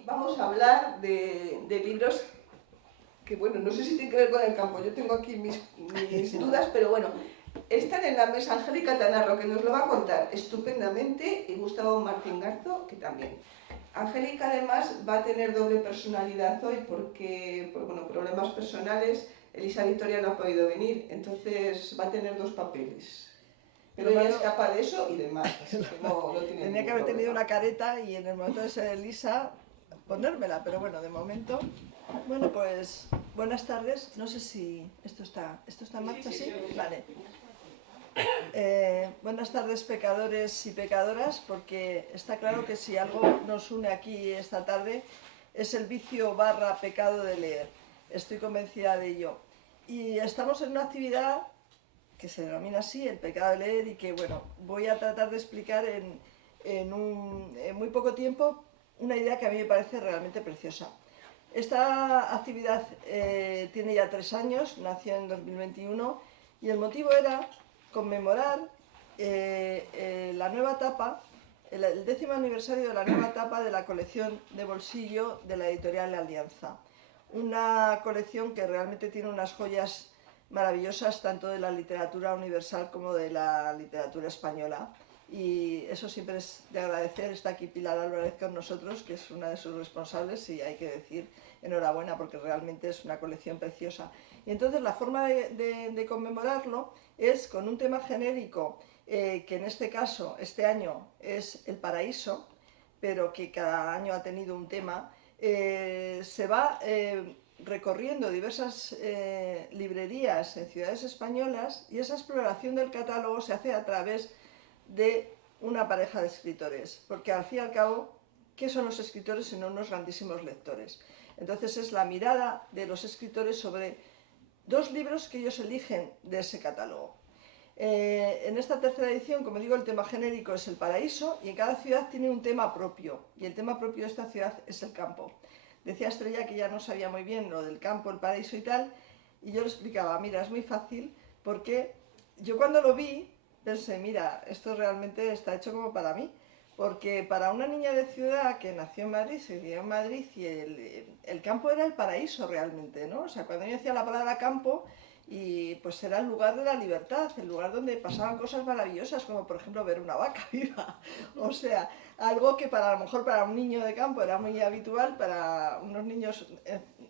hoy vamos a hablar de libros que, bueno, no sé si tienen que ver con el campo. Yo tengo aquí mis dudas, pero bueno, están en la mesa Angélica Tanarro, que nos lo va a contar estupendamente, y Gustavo Martín Garzo, que también. Angélica además va a tener doble personalidad hoy porque, por bueno, problemas personales, Elisa Victoria no ha podido venir, entonces va a tener dos papeles. Pero ella es capaz de eso y demás, así que no tiene Tenía que ningún haber tenido problema. una careta y en el momento de ser Elisa ponérmela, pero bueno, de momento. Bueno, pues buenas tardes. No sé si esto está en marcha, ¿sí? Vale. Buenas tardes, pecadores y pecadoras, porque está claro que si algo nos une aquí esta tarde es el vicio / pecado de leer. Estoy convencida de ello. Y estamos en una actividad que se denomina así, el pecado de leer, y que, bueno, voy a tratar de explicar en muy poco tiempo una idea que a mí me parece realmente preciosa. Esta actividad tiene ya 3 años, nació en 2021, y el motivo era conmemorar la nueva etapa, el 10º aniversario de la nueva etapa de la colección de bolsillo de la editorial Alianza. Una colección que realmente tiene unas joyas maravillosas tanto de la literatura universal como de la literatura española. Y eso siempre es de agradecer. Está aquí Pilar Álvarez con nosotros, que es una de sus responsables, y hay que decir enhorabuena porque realmente es una colección preciosa. Y entonces la forma de conmemorarlo es con un tema genérico, que en este caso, este año, es el paraíso, pero que cada año ha tenido un tema. Se va recorriendo diversas librerías en ciudades españolas, y esa exploración del catálogo se hace a través de una pareja de escritores, porque al fin y al cabo, ¿qué son los escritores sino unos grandísimos lectores? Entonces es la mirada de los escritores sobre 2 libros que ellos eligen de ese catálogo. En esta tercera edición, como digo, el tema genérico es el paraíso, y en cada ciudad tiene un tema propio, y el tema propio de esta ciudad es el campo. Decía Estrella que ya no sabía muy bien lo del campo, el paraíso y tal, y yo le explicaba, mira, es muy fácil, porque yo cuando lo vi pensé, mira, esto realmente está hecho como para mí, porque para una niña de ciudad que nació en Madrid, se crió en Madrid, y el campo era el paraíso realmente, ¿no? O sea, cuando yo decía la palabra campo, y pues era el lugar de la libertad, el lugar donde pasaban cosas maravillosas, como por ejemplo ver una vaca viva. O sea, algo que a lo mejor para un niño de campo era muy habitual, para unos niños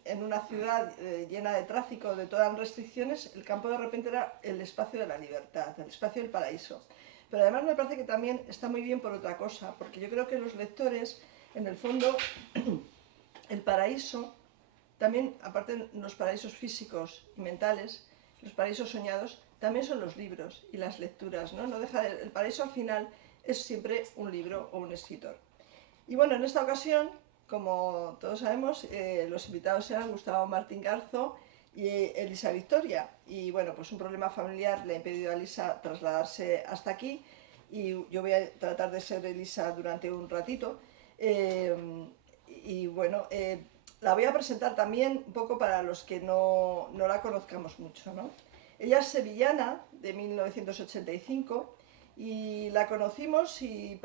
en una ciudad llena de tráfico, de todas las restricciones, el campo de repente era el espacio de la libertad, el espacio del paraíso. Pero además me parece que también está muy bien por otra cosa, porque yo creo que los lectores, en el fondo, el paraíso, también, aparte de los paraísos físicos y mentales, los paraísos soñados, también son los libros y las lecturas, ¿no? El paraíso al final es siempre un libro o un escritor. Y bueno, en esta ocasión, como todos sabemos, los invitados eran Gustavo Martín Garzo y Elisa Victoria. Y bueno, pues un problema familiar le ha impedido a Elisa trasladarse hasta aquí, y yo voy a tratar de ser Elisa durante un ratito. Y bueno, la voy a presentar también un poco para los que no la conozcamos mucho, ¿no? Ella es sevillana, de 1985, y la conocimos y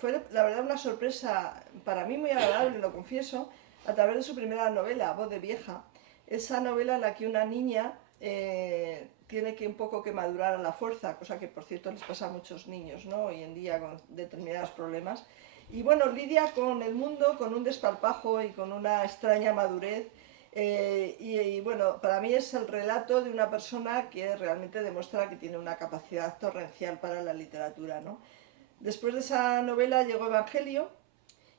fue la verdad una sorpresa para mí muy agradable, lo confieso, a través de su primera novela, Voz de vieja. Esa novela en la que una niña tiene que un poco que madurar a la fuerza, cosa que por cierto les pasa a muchos niños, ¿no? Hoy en día con determinados problemas. Y bueno, lidia con el mundo con un desparpajo y con una extraña madurez. Y bueno, para mí es el relato de una persona que realmente demuestra que tiene una capacidad torrencial para la literatura, ¿no? Después de esa novela llegó Evangelio,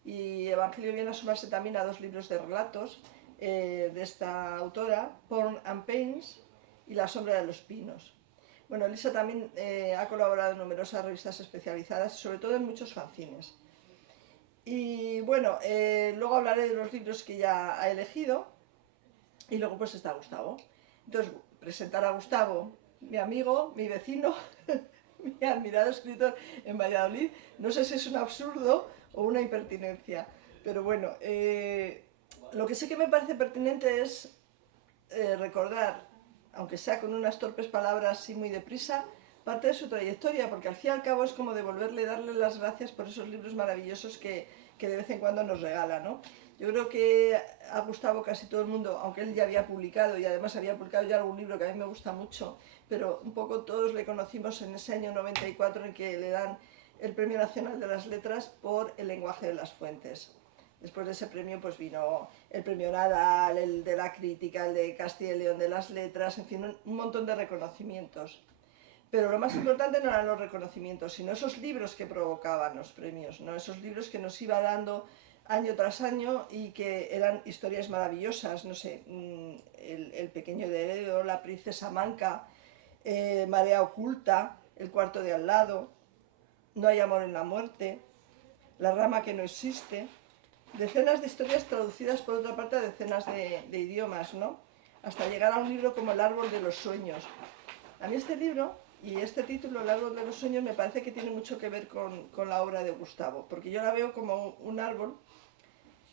y Evangelio viene a sumarse también a 2 libros de relatos de esta autora, Porn and Pains y La sombra de los pinos. Bueno, Elisa también ha colaborado en numerosas revistas especializadas, sobre todo en muchos fanzines. Y bueno, luego hablaré de los libros que ya ha elegido, y luego pues está Gustavo. Entonces, presentar a Gustavo, mi amigo, mi vecino, mi admirado escritor en Valladolid, no sé si es un absurdo o una impertinencia, pero bueno, lo que sí que me parece pertinente es recordar, aunque sea con unas torpes palabras así muy deprisa, parte de su trayectoria, porque al fin y al cabo es como darle las gracias por esos libros maravillosos que de vez en cuando nos regala, ¿no? Yo creo que a Gustavo casi todo el mundo, aunque él ya había publicado y además había publicado ya algún libro que a mí me gusta mucho, pero un poco todos le conocimos en ese año 94 en que le dan el Premio Nacional de las Letras por El lenguaje de las fuentes. Después de ese premio pues vino el premio Nadal, el de la crítica, el de Castilla y León de las letras, en fin, un montón de reconocimientos. Pero lo más importante no eran los reconocimientos, sino esos libros que provocaban los premios, ¿no? Esos libros que nos iba dando año tras año y que eran historias maravillosas, no sé, el pequeño heredero, La princesa manca, Marea oculta, El cuarto de al lado, No hay amor en la muerte, La rama que no existe, decenas de historias traducidas por otra parte a decenas de idiomas, ¿no? Hasta llegar a un libro como El árbol de los sueños. A mí este libro y este título, El árbol de los sueños, me parece que tiene mucho que ver con la obra de Gustavo, porque yo la veo como un árbol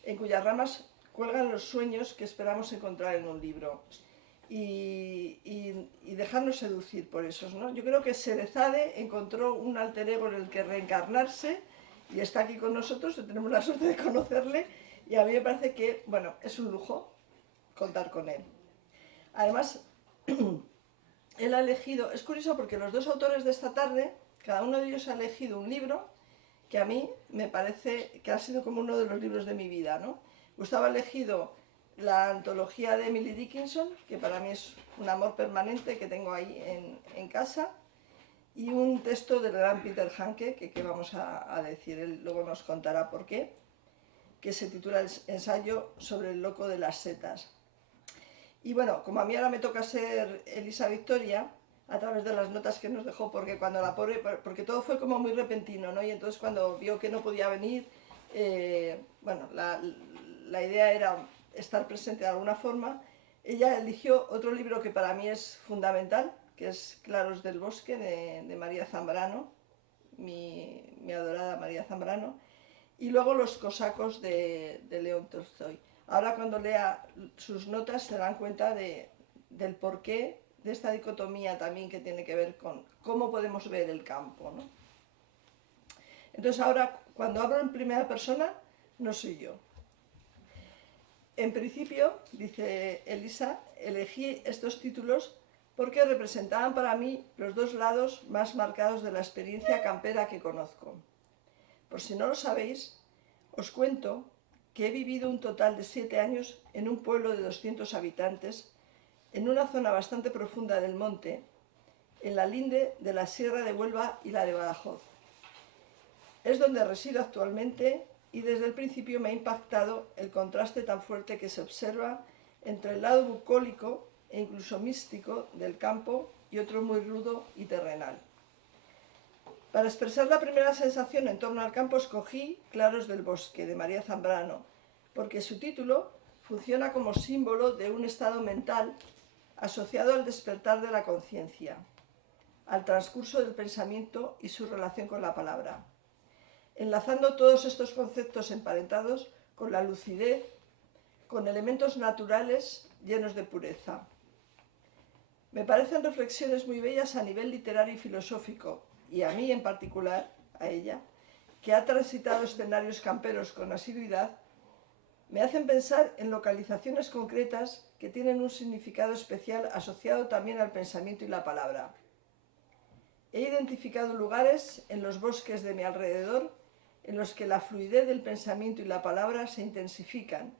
en cuyas ramas cuelgan los sueños que esperamos encontrar en un libro y dejarnos seducir por esos, ¿no? Yo creo que Sherezade encontró un alter ego en el que reencarnarse y está aquí con nosotros, tenemos la suerte de conocerle y a mí me parece que, bueno, es un lujo contar con él. Además, él ha elegido, es curioso porque los dos autores de esta tarde, cada uno de ellos ha elegido un libro que a mí me parece que ha sido como uno de los libros de mi vida, ¿no? Gustavo ha elegido la antología de Emily Dickinson, que para mí es un amor permanente que tengo ahí en casa, y un texto del gran Peter Hanke, que vamos a decir, él luego nos contará por qué, que se titula El ensayo sobre el loco de las setas. Y bueno, como a mí ahora me toca ser Elisa Victoria, a través de las notas que nos dejó, porque cuando la pobre, porque todo fue como muy repentino, ¿no? Y entonces cuando vio que no podía venir, bueno, la idea era estar presente de alguna forma, ella eligió otro libro que para mí es fundamental, que es Claros del Bosque, de María Zambrano, mi adorada María Zambrano, y luego Los cosacos de León Tolstoy. Ahora cuando lea sus notas se darán cuenta del porqué de esta dicotomía también que tiene que ver con cómo podemos ver el campo, ¿no? Entonces ahora, cuando hablo en primera persona, no soy yo. En principio, dice Elisa, elegí estos títulos porque representaban para mí los dos lados más marcados de la experiencia campera que conozco. Por si no lo sabéis, os cuento que he vivido un total de 7 años en un pueblo de 200 habitantes, en una zona bastante profunda del monte, en la linde de la Sierra de Huelva y la de Badajoz. Es donde resido actualmente y desde el principio me ha impactado el contraste tan fuerte que se observa entre el lado bucólico e incluso místico del campo y otro muy rudo y terrenal. Para expresar la primera sensación en torno al campo escogí Claros del Bosque, de María Zambrano, porque su título funciona como símbolo de un estado mental asociado al despertar de la conciencia, al transcurso del pensamiento y su relación con la palabra, enlazando todos estos conceptos emparentados con la lucidez, con elementos naturales llenos de pureza. Me parecen reflexiones muy bellas a nivel literario y filosófico, y a mí en particular, a ella, que ha transitado escenarios camperos con asiduidad, me hacen pensar en localizaciones concretas que tienen un significado especial asociado también al pensamiento y la palabra. He identificado lugares en los bosques de mi alrededor en los que la fluidez del pensamiento y la palabra se intensifican,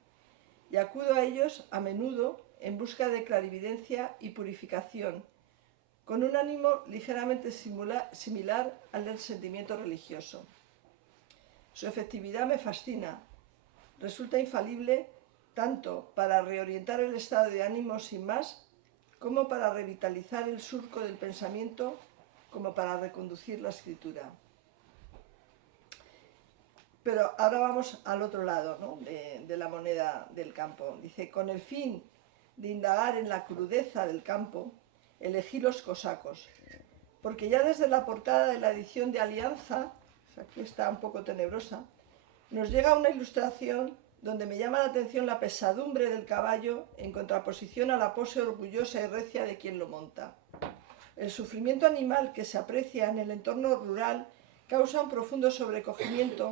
y acudo a ellos a menudo en busca de clarividencia y purificación, con un ánimo ligeramente similar al del sentimiento religioso. Su efectividad me fascina, resulta infalible tanto para reorientar el estado de ánimo sin más, como para revitalizar el surco del pensamiento, como para reconducir la escritura. Pero ahora vamos al otro lado, ¿no?, de la moneda del campo. Dice, con el fin de indagar en la crudeza del campo, elegí Los cosacos, porque ya desde la portada de la edición de Alianza, aquí está un poco tenebrosa, nos llega una ilustración donde me llama la atención la pesadumbre del caballo en contraposición a la pose orgullosa y recia de quien lo monta. El sufrimiento animal que se aprecia en el entorno rural causa un profundo sobrecogimiento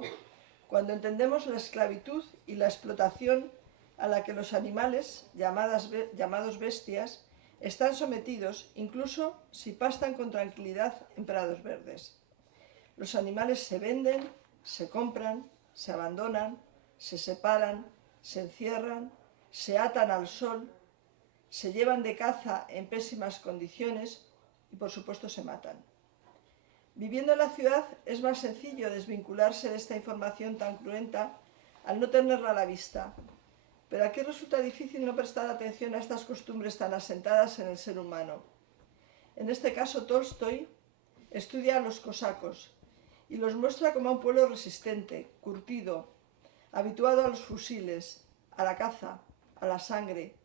cuando entendemos la esclavitud y la explotación a la que los animales, llamados bestias, están sometidos, incluso si pastan con tranquilidad en prados verdes. Los animales se venden, se compran, se abandonan, se separan, se encierran, se atan al sol, se llevan de caza en pésimas condiciones y, por supuesto, se matan. Viviendo en la ciudad es más sencillo desvincularse de esta información tan cruenta al no tenerla a la vista. Pero aquí resulta difícil no prestar atención a estas costumbres tan asentadas en el ser humano. En este caso, Tolstói estudia a los cosacos y los muestra como un pueblo resistente, curtido, habituado a los fusiles, a la caza, a la sangre,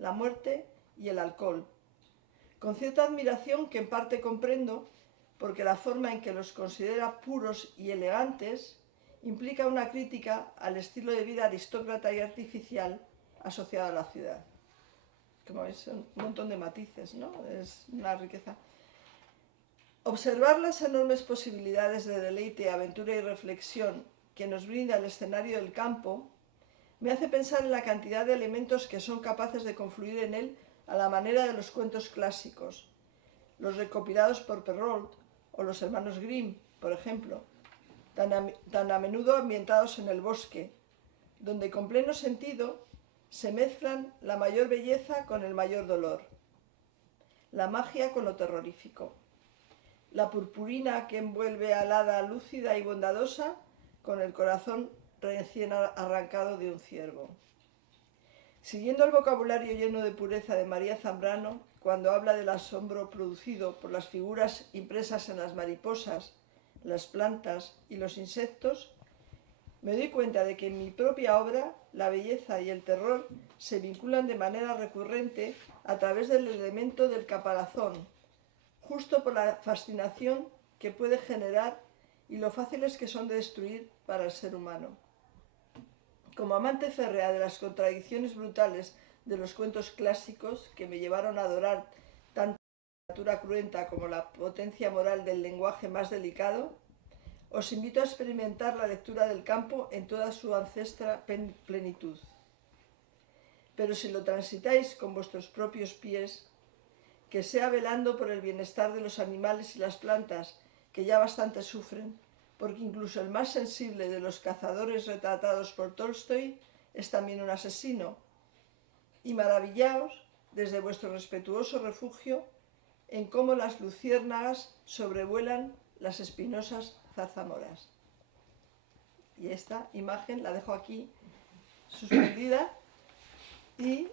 la muerte y el alcohol. Con cierta admiración que en parte comprendo, porque la forma en que los considera puros y elegantes implica una crítica al estilo de vida aristócrata y artificial asociado a la ciudad. Como veis, un montón de matices, ¿no? Es una riqueza. Observar las enormes posibilidades de deleite, aventura y reflexión que nos brinda el escenario del campo me hace pensar en la cantidad de elementos que son capaces de confluir en él a la manera de los cuentos clásicos, los recopilados por Perrault o los hermanos Grimm, por ejemplo, tan a menudo ambientados en el bosque, donde con pleno sentido se mezclan la mayor belleza con el mayor dolor, la magia con lo terrorífico, la purpurina que envuelve al hada lúcida y bondadosa con el corazón recién arrancado de un ciervo. Siguiendo el vocabulario lleno de pureza de María Zambrano, cuando habla del asombro producido por las figuras impresas en las mariposas, las plantas y los insectos, me doy cuenta de que en mi propia obra la belleza y el terror se vinculan de manera recurrente a través del elemento del caparazón, justo por la fascinación que puede generar y lo fáciles que son de destruir para el ser humano. Como amante férrea de las contradicciones brutales de los cuentos clásicos que me llevaron a adorar tanto la literatura cruenta como la potencia moral del lenguaje más delicado, os invito a experimentar la lectura del campo en toda su ancestral plenitud. Pero si lo transitáis con vuestros propios pies, que sea velando por el bienestar de los animales y las plantas, que ya bastante sufren, porque incluso el más sensible de los cazadores retratados por Tolstói es también un asesino, y maravillaos, desde vuestro respetuoso refugio, en cómo las luciérnagas sobrevuelan las espinosas zarzamoras. Y esta imagen la dejo aquí suspendida y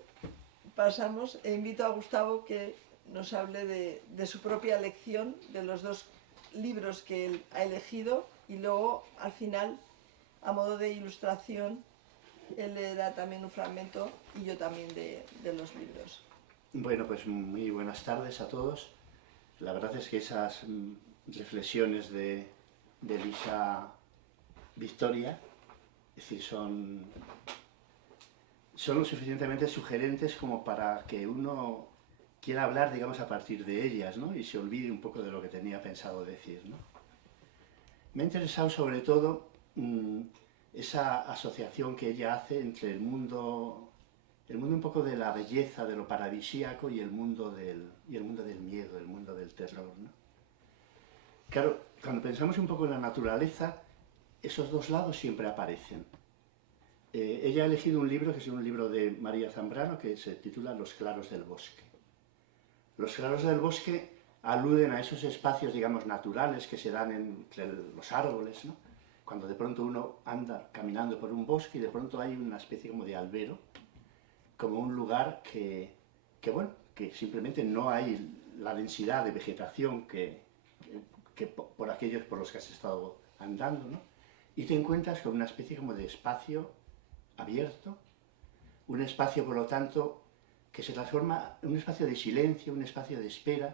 pasamos e invito a Gustavo que nos hable de su propia lección, de los dos libros que él ha elegido y luego al final, a modo de ilustración, él leerá también un fragmento y yo también de los libros. Bueno, pues muy buenas tardes a todos. La verdad es que esas reflexiones de Elisa Victoria, es decir, son lo suficientemente sugerentes como para que uno quiera hablar, digamos, a partir de ellas, ¿no? Y se olvide un poco de lo que tenía pensado decir, ¿no? Me ha interesado sobre todo esa asociación que ella hace entre el mundo un poco de la belleza, de lo paradisíaco y el mundo del miedo, el mundo del terror, ¿no? Claro, cuando pensamos un poco en la naturaleza, esos dos lados siempre aparecen. Ella ha elegido un libro que es un libro de María Zambrano que se titula Los claros del bosque. Los claros del bosque aluden a esos espacios, digamos, naturales que se dan entre los árboles, ¿no? Cuando de pronto uno anda caminando por un bosque y de pronto hay una especie como de albero, como un lugar que simplemente no hay la densidad de vegetación que por aquellos por los que has estado andando, ¿no? Y te encuentras con una especie como de espacio abierto, un espacio, por lo tanto, que se transforma en un espacio de silencio, un espacio de espera,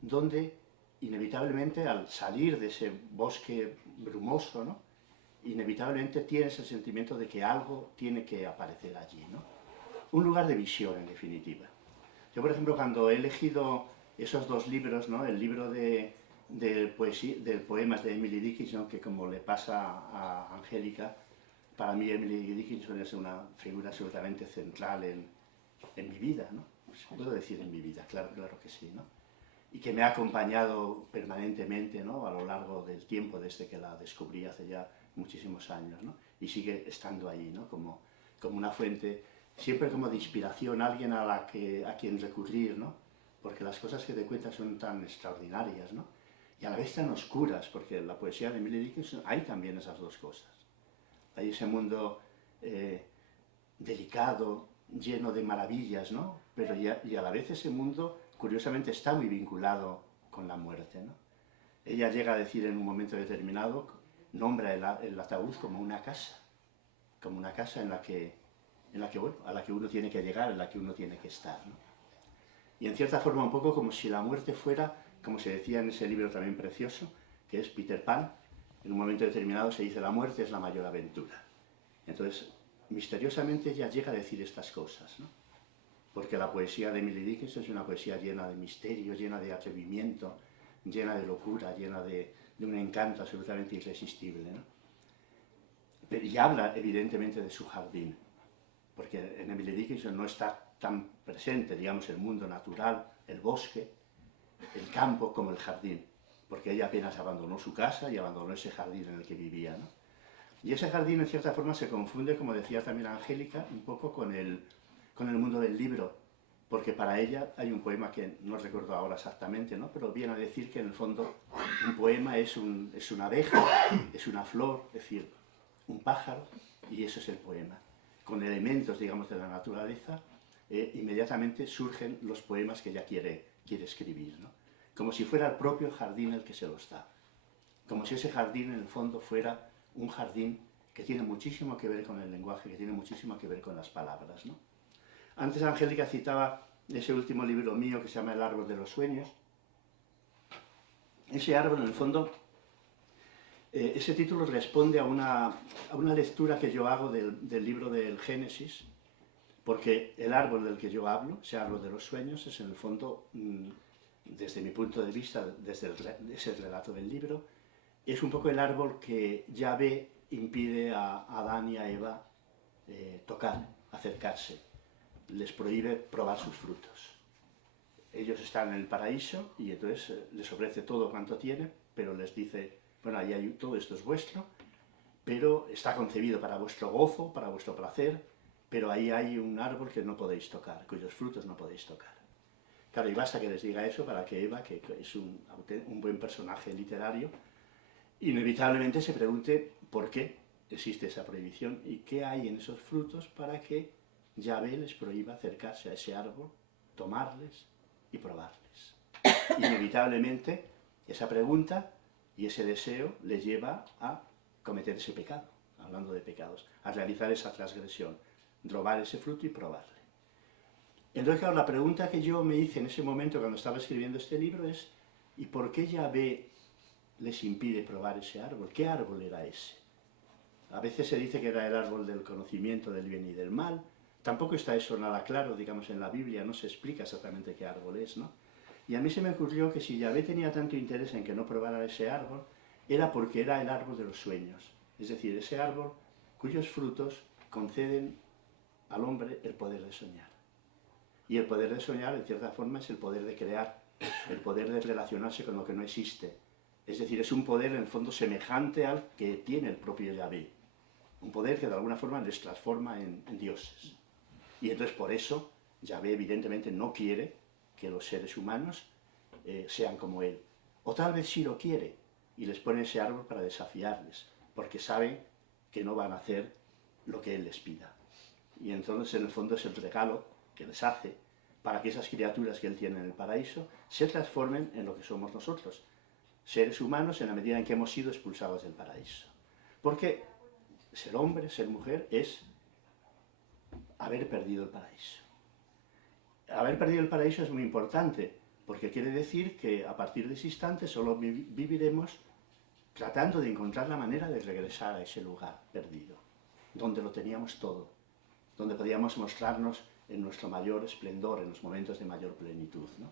donde inevitablemente al salir de ese bosque brumoso, ¿no? Inevitablemente tienes el sentimiento de que algo tiene que aparecer allí, ¿no? Un lugar de visión, en definitiva. Yo, por ejemplo, cuando he elegido esos dos libros, ¿no? El libro de del poemas de Emily Dickinson, que como le pasa a Angélica, para mí Emily Dickinson es una figura absolutamente central en mi vida, ¿no? Pues puedo decir en mi vida, claro, claro que sí, ¿no? Y que me ha acompañado permanentemente, ¿no? A lo largo del tiempo, desde que la descubrí hace ya muchísimos años, ¿no? Y sigue estando ahí, ¿no? Como una fuente, siempre como de inspiración, alguien a quien recurrir, ¿no? Porque las cosas que te cuentan son tan extraordinarias, ¿no? Y a la vez tan oscuras, porque en la poesía de Emily Dickinson hay también esas dos cosas. Hay ese mundo delicado, lleno de maravillas, ¿no? Pero y a la vez ese mundo, curiosamente, está muy vinculado con la muerte, ¿no? Ella llega a decir en un momento determinado, nombra el ataúd como una casa en la que bueno, a la que uno tiene que llegar, en la que uno tiene que estar, ¿no? Y en cierta forma un poco como si la muerte fuera, como se decía en ese libro también precioso, que es Peter Pan, en un momento determinado se dice la muerte es la mayor aventura. Entonces, misteriosamente ella llega a decir estas cosas, ¿no? Porque la poesía de Emily Dickinson es una poesía llena de misterio, llena de atrevimiento, llena de locura, llena de un encanto absolutamente irresistible, ¿no? Y habla evidentemente de su jardín, porque en Emily Dickinson no está tan presente, digamos, el mundo natural, el bosque, el campo, como el jardín, porque ella apenas abandonó su casa y abandonó ese jardín en el que vivía, ¿no? Y ese jardín, en cierta forma, se confunde, como decía también Angélica, un poco con el mundo del libro, porque para ella hay un poema que no recuerdo ahora exactamente, ¿no? Pero viene a decir que en el fondo un poema es una abeja, es una flor, es decir, un pájaro, y eso es el poema. Con elementos, digamos, de la naturaleza, inmediatamente surgen los poemas que ella quiere escribir, ¿no? Como si fuera el propio jardín el que se los da. Como si ese jardín, en el fondo, fuera un jardín que tiene muchísimo que ver con el lenguaje, que tiene muchísimo que ver con las palabras, ¿no? Antes Angélica citaba ese último libro mío que se llama El árbol de los sueños. Ese árbol, en el fondo, ese título responde a una lectura que yo hago del libro del Génesis, porque el árbol del que yo hablo, ese árbol de los sueños, es en el fondo, desde mi punto de vista, desde ese relato del libro, es un poco el árbol que Yahvé impide a Adán y a Eva tocar, acercarse. Les prohíbe probar sus frutos. Ellos están en el paraíso y entonces les ofrece todo cuanto tiene, pero les dice, bueno, ahí hay, todo esto es vuestro, pero está concebido para vuestro gozo, para vuestro placer, pero ahí hay un árbol que no podéis tocar, cuyos frutos no podéis tocar. Claro, y basta que les diga eso para que Eva, que es un buen personaje literario, inevitablemente se pregunte por qué existe esa prohibición y qué hay en esos frutos para que Yahvé les prohíba acercarse a ese árbol, tomarles y probarles. Inevitablemente esa pregunta y ese deseo les lleva a cometer ese pecado, hablando de pecados, a realizar esa transgresión, robar ese fruto y probarle. Entonces, claro, la pregunta que yo me hice en ese momento cuando estaba escribiendo este libro es ¿y por qué Yahvé les impide probar ese árbol? ¿Qué árbol era ese? A veces se dice que era el árbol del conocimiento del bien y del mal. Tampoco está eso nada claro, digamos, en la Biblia, no se explica exactamente qué árbol es, ¿no? Y a mí se me ocurrió que si Yahvé tenía tanto interés en que no probara ese árbol, era porque era el árbol de los sueños. Es decir, ese árbol cuyos frutos conceden al hombre el poder de soñar. Y el poder de soñar, en cierta forma, es el poder de crear, el poder de relacionarse con lo que no existe. Es decir, es un poder, en el fondo, semejante al que tiene el propio Yahvé. Un poder que, de alguna forma, les transforma en dioses. Y entonces, por eso, Yahvé, evidentemente, no quiere que los seres humanos sean como él. O tal vez sí lo quiere, y les pone ese árbol para desafiarles, porque saben que no van a hacer lo que él les pida. Y entonces, en el fondo, es el regalo que les hace para que esas criaturas que él tiene en el paraíso se transformen en lo que somos nosotros, seres humanos en la medida en que hemos sido expulsados del paraíso. Porque ser hombre, ser mujer, es haber perdido el paraíso. Haber perdido el paraíso es muy importante, porque quiere decir que a partir de ese instante solo viviremos tratando de encontrar la manera de regresar a ese lugar perdido, donde lo teníamos todo, donde podíamos mostrarnos en nuestro mayor esplendor, en los momentos de mayor plenitud, ¿no?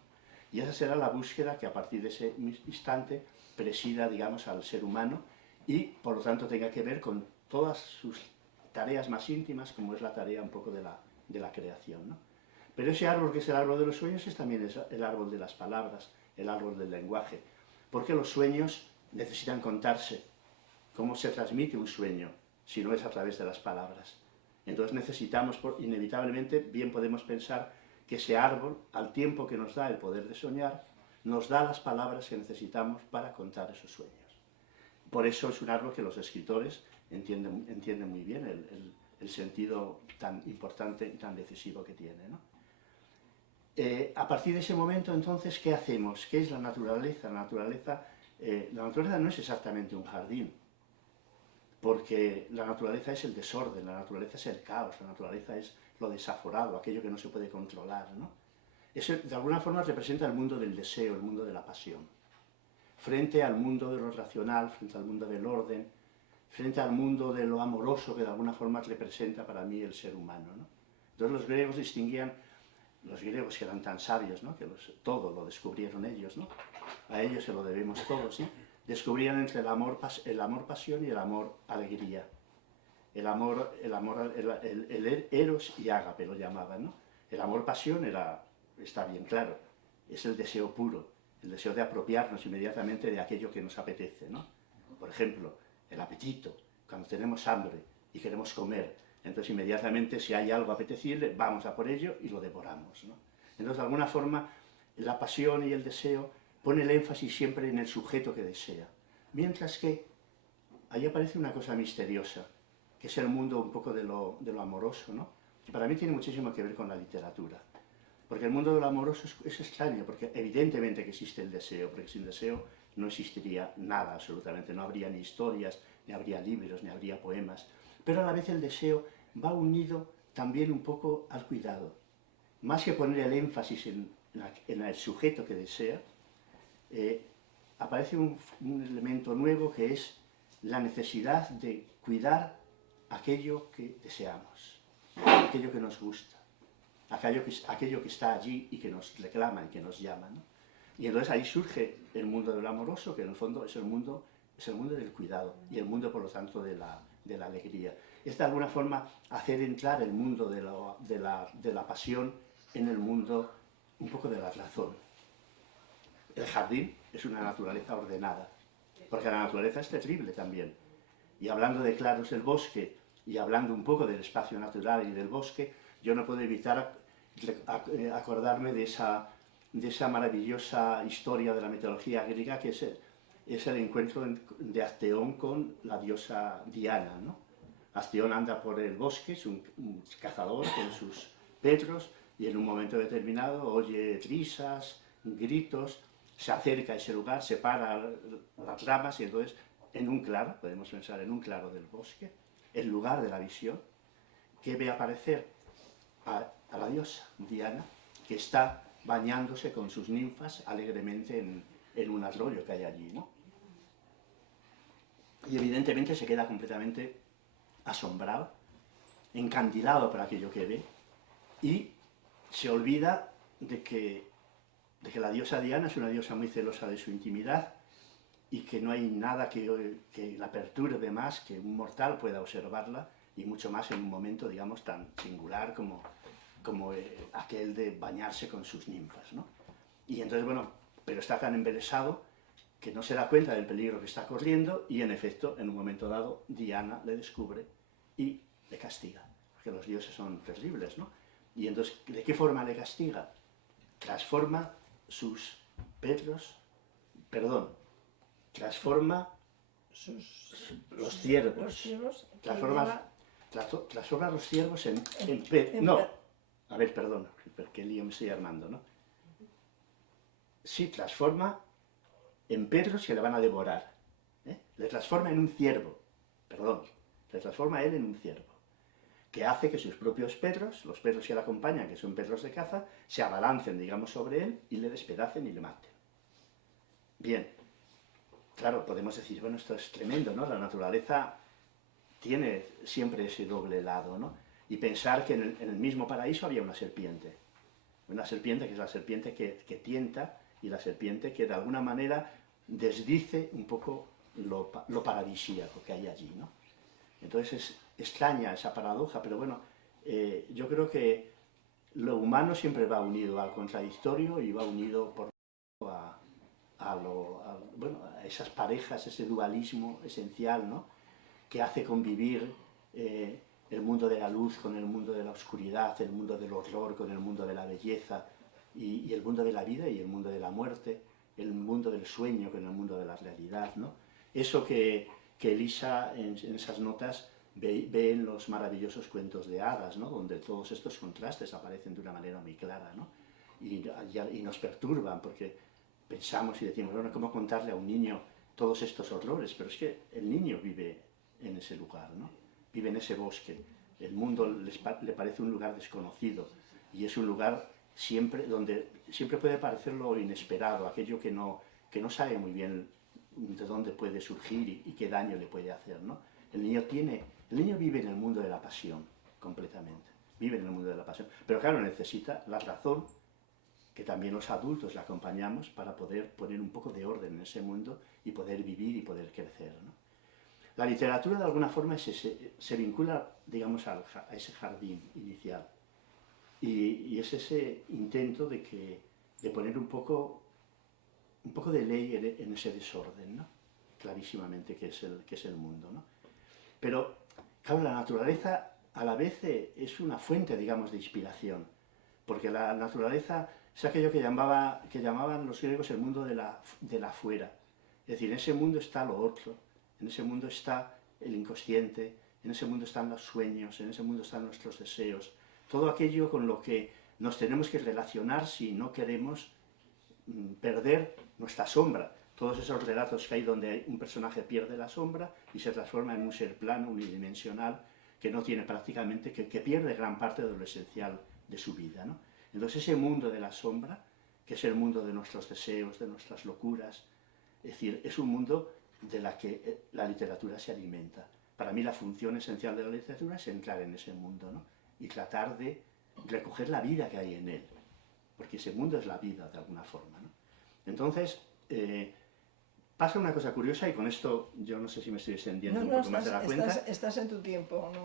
Y esa será la búsqueda que a partir de ese instante presida, digamos, al ser humano y, por lo tanto, tenga que ver con todas sus tareas más íntimas, como es la tarea un poco de la creación, ¿no? Pero ese árbol que es el árbol de los sueños es también el árbol de las palabras, el árbol del lenguaje, porque los sueños necesitan contarse. ¿Cómo se transmite un sueño si no es a través de las palabras? Entonces necesitamos, inevitablemente, bien podemos pensar que ese árbol, al tiempo que nos da el poder de soñar, nos da las palabras que necesitamos para contar esos sueños. Por eso es un árbol que los escritores entienden muy bien el sentido tan importante y tan decisivo que tiene, ¿no? A partir de ese momento, entonces, ¿qué hacemos? ¿Qué es la naturaleza? La naturaleza no es exactamente un jardín, porque la naturaleza es el desorden, la naturaleza es el caos, la naturaleza es lo desaforado, aquello que no se puede controlar, ¿no? Eso, de alguna forma, representa el mundo del deseo, el mundo de la pasión, frente al mundo de lo racional, frente al mundo del orden, frente al mundo de lo amoroso que de alguna forma representa para mí el ser humano, ¿no? Entonces los griegos distinguían, los griegos que eran tan sabios, ¿no? Que todo lo descubrieron ellos, ¿no? A ellos se lo debemos todos, ¿sí? Descubrían entre el amor pasión y el amor alegría. El eros y ágape lo llamaban, ¿no? El amor pasión está bien claro, es el deseo puro, el deseo de apropiarnos inmediatamente de aquello que nos apetece, ¿no? Por ejemplo, el apetito, cuando tenemos hambre y queremos comer, entonces inmediatamente si hay algo apetecible, vamos a por ello y lo devoramos, ¿no? Entonces, de alguna forma, la pasión y el deseo pone el énfasis siempre en el sujeto que desea, mientras que ahí aparece una cosa misteriosa, que es el mundo un poco de lo amoroso, ¿no? Que para mí tiene muchísimo que ver con la literatura, porque el mundo de lo amoroso es extraño, porque evidentemente que existe el deseo, porque sin deseo no existiría nada absolutamente, no habría ni historias, ni habría libros, ni habría poemas, pero a la vez el deseo va unido también un poco al cuidado. Más que poner el énfasis en el sujeto que desea, aparece un elemento nuevo que es la necesidad de cuidar aquello que deseamos, aquello que nos gusta, aquello que está allí y que nos reclama y que nos llama, ¿no? Y entonces ahí surge el mundo del amoroso, que en el fondo es el mundo del cuidado y el mundo, por lo tanto, de la alegría. Es de alguna forma hacer entrar el mundo de la pasión en el mundo un poco de la razón. El jardín es una naturaleza ordenada, porque la naturaleza es terrible también. Y hablando de claros del bosque, y hablando un poco del espacio natural y del bosque, yo no puedo evitar acordarme de esa maravillosa historia de la mitología griega, que es el encuentro de Acteón con la diosa Diana, ¿no? Acteón anda por el bosque, es un cazador con sus petros, y en un momento determinado oye risas, gritos, se acerca a ese lugar, separa las ramas, y entonces en un claro, podemos pensar en un claro del bosque, el lugar de la visión, que ve aparecer a la diosa Diana, que está bañándose con sus ninfas alegremente en un arroyo que hay allí, ¿no? Y evidentemente se queda completamente asombrado, encandilado por aquello que ve, y se olvida de que la diosa Diana es una diosa muy celosa de su intimidad, y que no hay nada que la perturbe más que un mortal pueda observarla, y mucho más en un momento, digamos, tan singular como aquel de bañarse con sus ninfas, ¿no? Y entonces, bueno, pero está tan embelesado que no se da cuenta del peligro que está corriendo, y en efecto, en un momento dado, Diana le descubre y le castiga, porque los dioses son terribles, ¿no? Y entonces, ¿de qué forma le castiga? Transforma sus petros, transforma los ciervos, transforma los ciervos en a ver, perdón, qué lío me estoy armando, ¿no? Sí, transforma en perros que le van a devorar, ¿eh? Le transforma en un ciervo, le transforma a él en un ciervo, que hace que sus propios perros, los perros que le acompañan, que son perros de caza, se abalancen, digamos, sobre él y le despedacen y le maten. Bien, claro, podemos decir, bueno, esto es tremendo, ¿no? La naturaleza tiene siempre ese doble lado, ¿no? Y pensar que en el mismo paraíso había una serpiente que es la serpiente que tienta, y la serpiente que de alguna manera desdice un poco lo paradisíaco que hay allí, ¿no? Entonces es extraña esa paradoja, pero bueno, yo creo que lo humano siempre va unido al contradictorio y va unido bueno, a esas parejas, ese dualismo esencial, ¿no? Que hace convivir el mundo de la luz con el mundo de la oscuridad, el mundo del horror con el mundo de la belleza, y el mundo de la vida y el mundo de la muerte, el mundo del sueño con el mundo de la realidad, ¿no? Eso que Elisa en esas notas ve en los maravillosos cuentos de hadas, ¿no? Donde todos estos contrastes aparecen de una manera muy clara, ¿no? Y nos perturban porque pensamos y decimos, bueno, ¿cómo contarle a un niño todos estos horrores? Pero es que el niño vive en ese lugar, ¿no? Vive en ese bosque. El mundo le parece un lugar desconocido y es un lugar donde siempre puede parecer lo inesperado, aquello que no sabe muy bien de dónde puede surgir y qué daño le puede hacer, ¿no? El niño vive en el mundo de la pasión, completamente. Vive en el mundo de la pasión. Pero claro, necesita la razón, que también los adultos le acompañamos para poder poner un poco de orden en ese mundo y poder vivir y poder crecer, ¿no? La literatura, de alguna forma, se vincula, digamos, a ese jardín inicial. Y es ese intento de poner un poco de ley en ese desorden, ¿no? Clarísimamente, que es el mundo, ¿no? Pero, claro, la naturaleza a la vez es una fuente, digamos, de inspiración, porque la naturaleza es aquello que llamaban los griegos el mundo de la afuera. Es decir, en ese mundo está lo otro, en ese mundo está el inconsciente, en ese mundo están los sueños, en ese mundo están nuestros deseos, todo aquello con lo que nos tenemos que relacionar si no queremos perder nuestra sombra. Todos esos relatos que hay donde un personaje pierde la sombra y se transforma en un ser plano, unidimensional, que no tiene prácticamente, que pierde gran parte de lo esencial de su vida, ¿no? Entonces ese mundo de la sombra, que es el mundo de nuestros deseos, de nuestras locuras, es decir, es un mundo de la que la literatura se alimenta. Para mí la función esencial de la literatura es entrar en ese mundo, ¿no? Y tratar de recoger la vida que hay en él, porque ese mundo es la vida de alguna forma, ¿no? Entonces, pasa una cosa curiosa, y con esto yo no sé si me estoy extendiendo un poco más de la cuenta. Estás en tu tiempo, ¿no?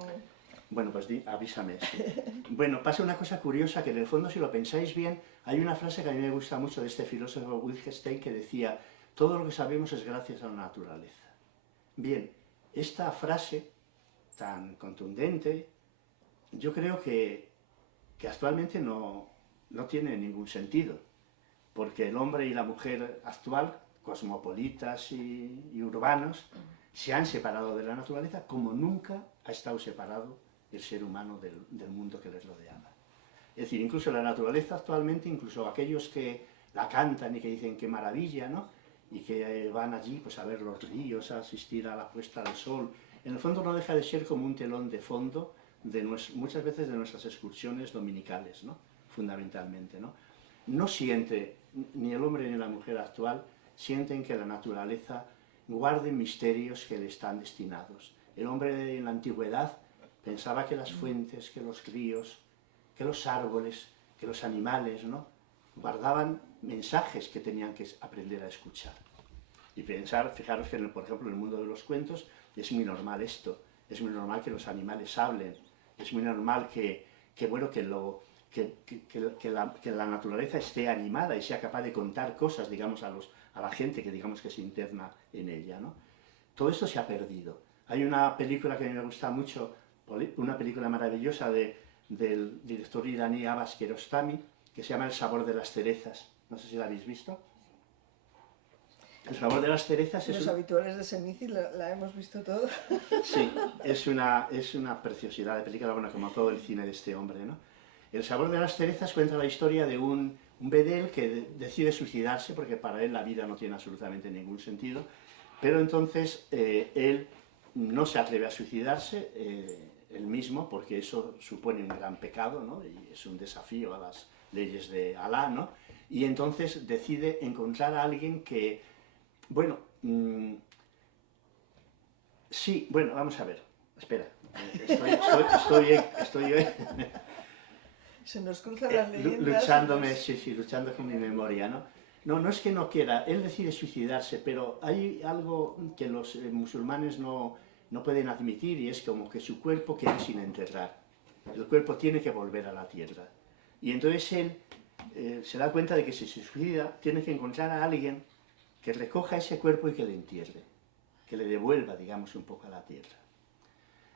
Bueno, pues avísame. Sí. Bueno, pasa una cosa curiosa, que en el fondo, si lo pensáis bien, hay una frase que a mí me gusta mucho de este filósofo Wittgenstein que decía: todo lo que sabemos es gracias a la naturaleza. Bien, esta frase tan contundente, yo creo que actualmente no tiene ningún sentido, porque el hombre y la mujer actual, cosmopolitas y urbanos, se han separado de la naturaleza como nunca ha estado separado el ser humano del mundo que les rodeaba. Es decir, incluso la naturaleza actualmente, incluso aquellos que la cantan y que dicen qué maravilla, ¿no? Y que van allí pues, a ver los ríos, a asistir a la puesta del sol, en el fondo no deja de ser como un telón de fondo muchas veces de nuestras excursiones dominicales, ¿no? Fundamentalmente, ¿no? No siente, ni el hombre ni la mujer actual, sienten que la naturaleza guarde misterios que le están destinados. El hombre en la antigüedad pensaba que las fuentes, que los ríos, que los árboles, que los animales, ¿no? Guardaban mensajes que tenían que aprender a escuchar. Y fijaros que, por ejemplo, en el mundo de los cuentos es muy normal esto, es muy normal que los animales hablen, es muy normal que la naturaleza esté animada y sea capaz de contar cosas, digamos, a la gente que, digamos, que se interna en ella, ¿no? Todo esto se ha perdido. Hay una película que a mí me gusta mucho, una película maravillosa del director iraní Abbas Kiarostami, que se llama El sabor de las cerezas. No sé si la habéis visto. El sabor de las cerezas es... Los habituales de Senici la hemos visto todos. Sí, es una preciosidad de película, bueno, como todo el cine de este hombre, ¿no? El sabor de las cerezas cuenta la historia de un bedel que decide suicidarse porque para él la vida no tiene absolutamente ningún sentido, pero entonces él no se atreve a suicidarse él mismo, porque eso supone un gran pecado, ¿no? Y es un desafío a las leyes de Alá, ¿no? Y entonces decide encontrar a alguien que, bueno, sí, bueno, vamos a ver, espera, estoy Se nos cruzan las leyendas. luchando con mi memoria, ¿no? No, no es que no quiera, él decide suicidarse, pero hay algo que los musulmanes no pueden admitir y es como que su cuerpo queda sin enterrar. El cuerpo tiene que volver a la tierra. Y entonces él se da cuenta de que si se suicida, tiene que encontrar a alguien que recoja ese cuerpo y que le entierre, que le devuelva, digamos, un poco a la tierra.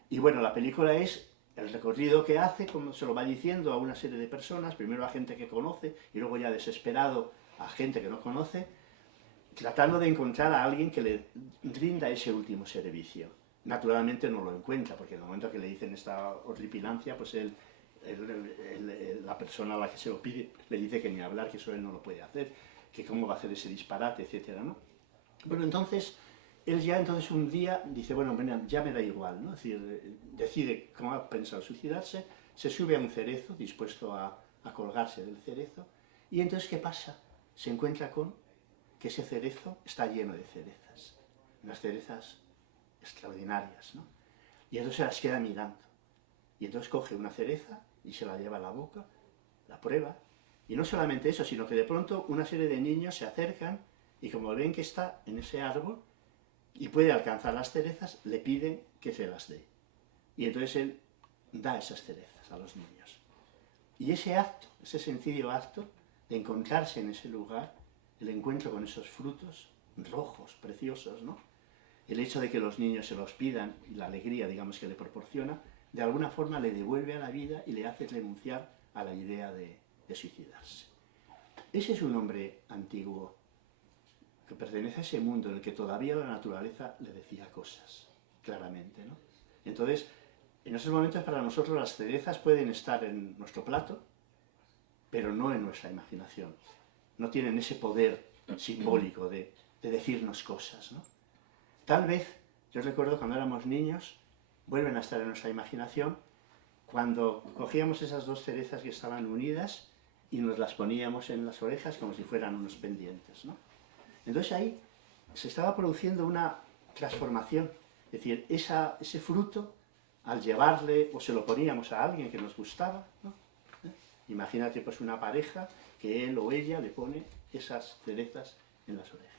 Y bueno, la película es el recorrido que hace, como se lo va diciendo a una serie de personas, primero a gente que conoce y luego ya desesperado a gente que no conoce, tratando de encontrar a alguien que le rinda ese último servicio. Naturalmente no lo encuentra, porque en el momento que le dicen esta horripilancia, pues la persona a la que se lo pide le dice que ni hablar, que eso él no lo puede hacer, que cómo va a hacer ese disparate, etcétera, ¿no? Bueno, entonces, él ya entonces un día dice, bueno, ya me da igual, ¿no? Es decir, decide cómo ha pensado suicidarse, se sube a un cerezo, dispuesto a colgarse del cerezo, y entonces, ¿qué pasa? Se encuentra con que ese cerezo está lleno de cerezas, unas cerezas extraordinarias, ¿no? Y entonces se las queda mirando, y entonces coge una cereza y se la lleva a la boca, la prueba, y no solamente eso, sino que de pronto una serie de niños se acercan y como ven que está en ese árbol y puede alcanzar las cerezas, le piden que se las dé. Y entonces él da esas cerezas a los niños. Y ese acto, ese sencillo acto de encontrarse en ese lugar, el encuentro con esos frutos rojos, preciosos, ¿no? El hecho de que los niños se los pidan y la alegría, digamos, que le proporciona, de alguna forma le devuelve a la vida y le hace renunciar a la idea de suicidarse. Ese es un hombre antiguo que pertenece a ese mundo en el que todavía la naturaleza le decía cosas, claramente, ¿no? Entonces, en esos momentos para nosotros las cerezas pueden estar en nuestro plato, pero no en nuestra imaginación. No tienen ese poder simbólico de decirnos cosas, ¿no? Tal vez, yo recuerdo cuando éramos niños, vuelven a estar en nuestra imaginación, cuando cogíamos esas dos cerezas que estaban unidas y nos las poníamos en las orejas como si fueran unos pendientes, ¿no? Entonces ahí se estaba produciendo una transformación, es decir, ese fruto, al llevarle, o se lo poníamos a alguien que nos gustaba, ¿no? Imagínate pues una pareja que él o ella le pone esas cerezas en las orejas.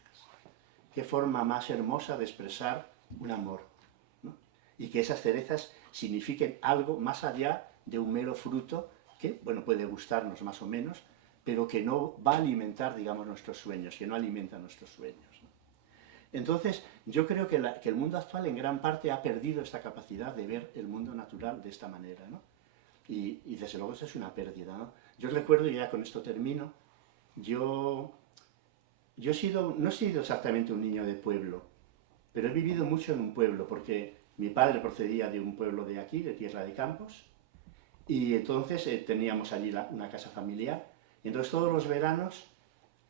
Qué forma más hermosa de expresar un amor, ¿no? Y que esas cerezas signifiquen algo más allá de un mero fruto que, bueno, puede gustarnos más o menos, pero que no va a alimentar, digamos, nuestros sueños, que no alimenta nuestros sueños, ¿no? Entonces, yo creo que el mundo actual en gran parte ha perdido esta capacidad de ver el mundo natural de esta manera, ¿no? Y desde luego eso es una pérdida, ¿no? Yo recuerdo, y ya con esto termino, yo no he sido exactamente un niño de pueblo, pero he vivido mucho en un pueblo, porque mi padre procedía de un pueblo de aquí, de Tierra de Campos, y entonces teníamos allí una casa familiar, y entonces todos los veranos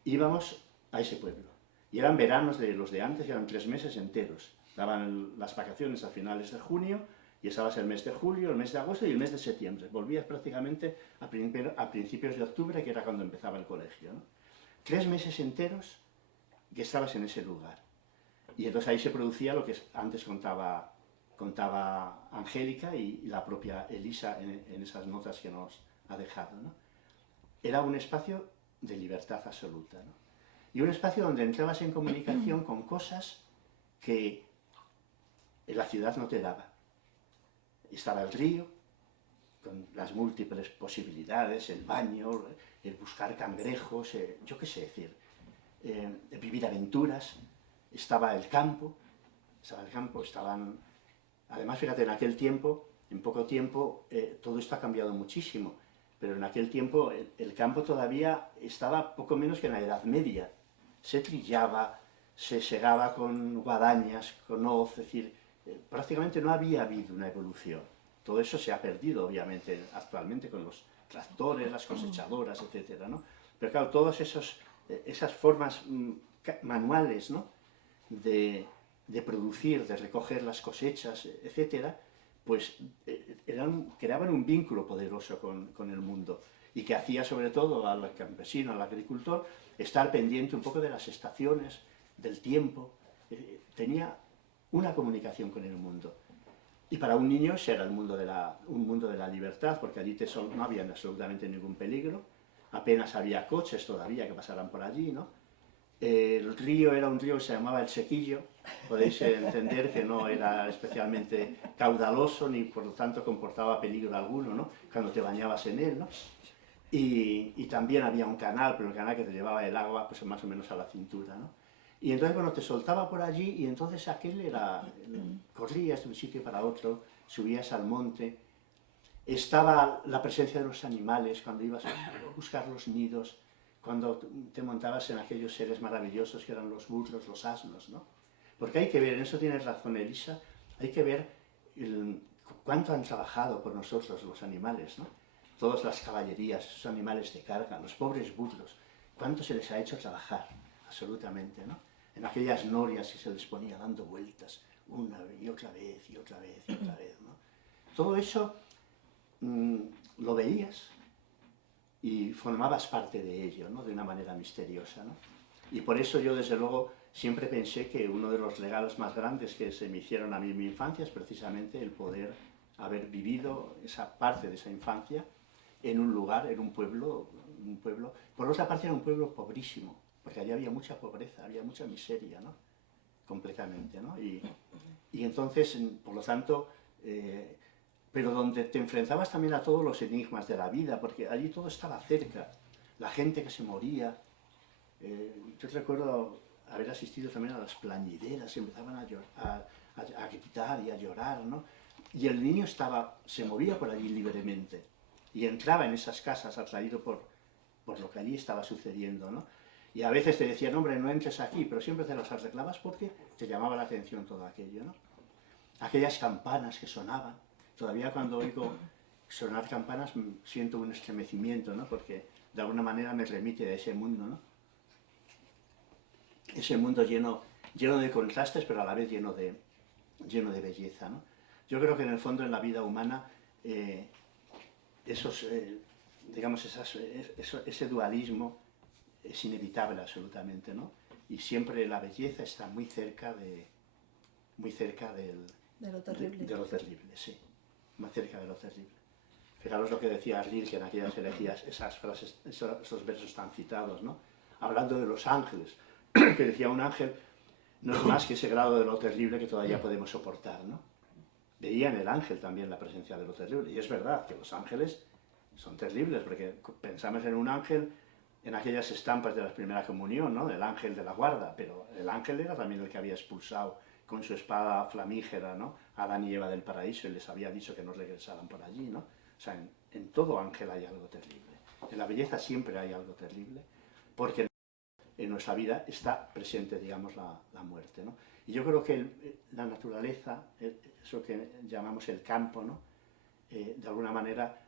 íbamos a ese pueblo. Y eran veranos de los de antes, eran 3 meses enteros. Daban las vacaciones a finales de junio, y estabas el mes de julio, el mes de agosto y el mes de septiembre. Volvías prácticamente a principios de octubre, que era cuando empezaba el colegio, ¿no? 3 meses enteros que estabas en ese lugar. Y entonces ahí se producía lo que antes contaba Angélica y la propia Elisa en esas notas que nos ha dejado, ¿no? Era un espacio de libertad absoluta, ¿no? Y un espacio donde entrabas en comunicación con cosas que en la ciudad no te daba. Estaba el río, con las múltiples posibilidades, el baño, el buscar cangrejos, yo qué sé decir, vivir aventuras. Estaba el campo, estaban... Además, fíjate, en aquel tiempo, en poco tiempo, todo esto ha cambiado muchísimo, pero en aquel tiempo el campo todavía estaba poco menos que en la Edad Media. Se trillaba, se segaba con guadañas, con hoz, es decir, prácticamente no había habido una evolución. Todo eso se ha perdido, obviamente, actualmente con los tractores, las cosechadoras, etcétera, ¿no? Pero claro, todas esas formas manuales, ¿no?, de producir, de recoger las cosechas, etcétera, pues creaban un vínculo poderoso con el mundo y que hacía sobre todo al campesino, al agricultor, estar pendiente un poco de las estaciones, del tiempo. Tenía una comunicación con el mundo. Y para un niño ese era un mundo de la libertad, porque allí no había absolutamente ningún peligro, apenas había coches todavía que pasaran por allí, ¿no? El río era un río que se llamaba el Sequillo, podéis entender que no era especialmente caudaloso ni por lo tanto comportaba peligro alguno, ¿no? Cuando te bañabas en él, ¿no? Y también había un canal, pero el canal que te llevaba el agua pues más o menos a la cintura, ¿no? Y entonces, bueno, te soltaba por allí y entonces aquel era, corrías de un sitio para otro, subías al monte, estaba la presencia de los animales cuando ibas a buscar los nidos, cuando te montabas en aquellos seres maravillosos que eran los burros, los asnos, ¿no? Porque hay que ver, en eso tienes razón Elisa, hay que ver cuánto han trabajado por nosotros los animales, ¿no? Todas las caballerías, esos animales de carga, los pobres burros, cuánto se les ha hecho trabajar, absolutamente, ¿no? En aquellas norias que se les ponía dando vueltas, una y otra vez, y otra vez, y otra vez, ¿no? Todo eso lo veías y formabas parte de ello, ¿no? De una manera misteriosa, ¿no? Y por eso yo, desde luego, siempre pensé que uno de los regalos más grandes que se me hicieron a mí en mi infancia es precisamente el poder haber vivido esa parte de esa infancia en un lugar, en un pueblo. Por otra parte era un pueblo pobrísimo, porque allí había mucha pobreza, había mucha miseria, ¿no? Completamente, ¿no? Y entonces, por lo tanto, pero donde te enfrentabas también a todos los enigmas de la vida, porque allí todo estaba cerca, la gente que se moría. Yo recuerdo haber asistido también a las plañideras, empezaban a gritar y a llorar, ¿no? Y el niño se movía por allí libremente y entraba en esas casas atraído por lo que allí estaba sucediendo, ¿no? Y a veces te decían, hombre, no entres aquí, pero siempre te las arreglabas porque te llamaba la atención todo aquello, ¿no? Aquellas campanas que sonaban, todavía cuando oigo sonar campanas siento un estremecimiento, ¿no? Porque de alguna manera me remite a ese mundo, ¿no? Ese mundo lleno de contrastes, pero a la vez lleno de belleza, ¿no? Yo creo que en el fondo en la vida humana ese dualismo es inevitable absolutamente, ¿no? Y siempre la belleza está muy cerca de lo terrible. De lo terrible, sí, más cerca de lo terrible. Fijaros lo que decía Arlil, que en aquellas elegías esas frases, esos versos tan citados, ¿no? Hablando de los ángeles, que decía un ángel no es más que ese grado de lo terrible que todavía podemos soportar, ¿no? Veía en el ángel también la presencia de lo terrible, y es verdad que los ángeles son terribles, porque pensamos en un ángel en aquellas estampas de la primera comunión, ¿no? El ángel de la guarda, pero el ángel era también el que había expulsado con su espada flamígera, ¿no? A Adán y Eva del paraíso, y les había dicho que no regresaran por allí, ¿no? O sea, en todo ángel hay algo terrible. En la belleza siempre hay algo terrible, porque en nuestra vida está presente, digamos, la muerte, ¿no? Y yo creo que la naturaleza, eso que llamamos el campo, ¿no? De alguna manera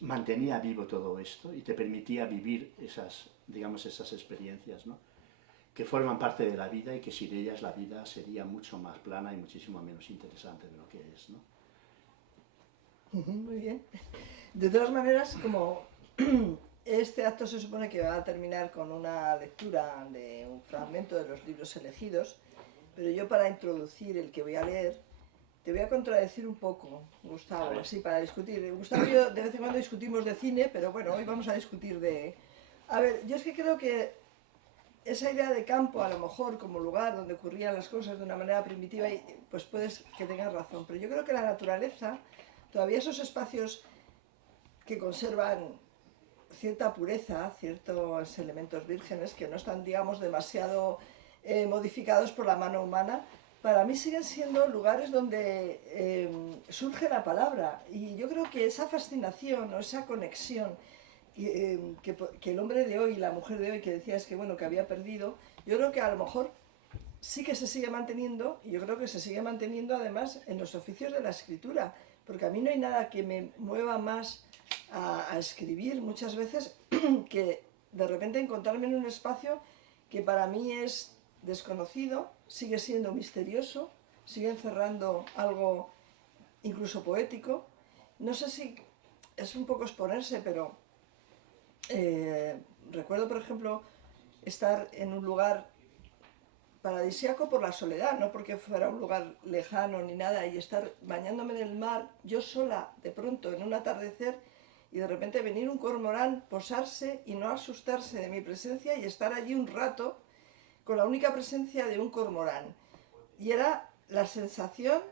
mantenía vivo todo esto y te permitía vivir esas experiencias, ¿no? Que forman parte de la vida y que sin ellas la vida sería mucho más plana y muchísimo menos interesante de lo que es, ¿no? Muy bien. De todas maneras, como este acto se supone que va a terminar con una lectura de un fragmento de los libros elegidos, pero yo para introducir el que voy a leer, te voy a contradecir un poco, Gustavo, así para discutir. Gustavo y yo de vez en cuando discutimos de cine, pero bueno, hoy vamos a discutir de... A ver, yo es que creo que esa idea de campo, a lo mejor como lugar donde ocurrían las cosas de una manera primitiva, pues puedes que tengas razón, pero yo creo que la naturaleza, todavía esos espacios que conservan cierta pureza, ciertos elementos vírgenes que no están, digamos, demasiado modificados por la mano humana, para mí siguen siendo lugares donde surge la palabra. Y yo creo que esa fascinación o esa conexión que el hombre de hoy y la mujer de hoy, que decías que, bueno, que había perdido, yo creo que a lo mejor sí que se sigue manteniendo, y yo creo que se sigue manteniendo además en los oficios de la escritura, porque a mí no hay nada que me mueva más a escribir muchas veces que de repente encontrarme en un espacio que para mí es desconocido, sigue siendo misterioso, sigue encerrando algo incluso poético. No sé si es un poco exponerse, pero recuerdo, por ejemplo, estar en un lugar paradisíaco por la soledad, no porque fuera un lugar lejano ni nada, y estar bañándome en el mar, yo sola, de pronto, en un atardecer, y de repente venir un cormorán, posarse y no asustarse de mi presencia y estar allí un rato, con la única presencia de un cormorán. Y era la sensación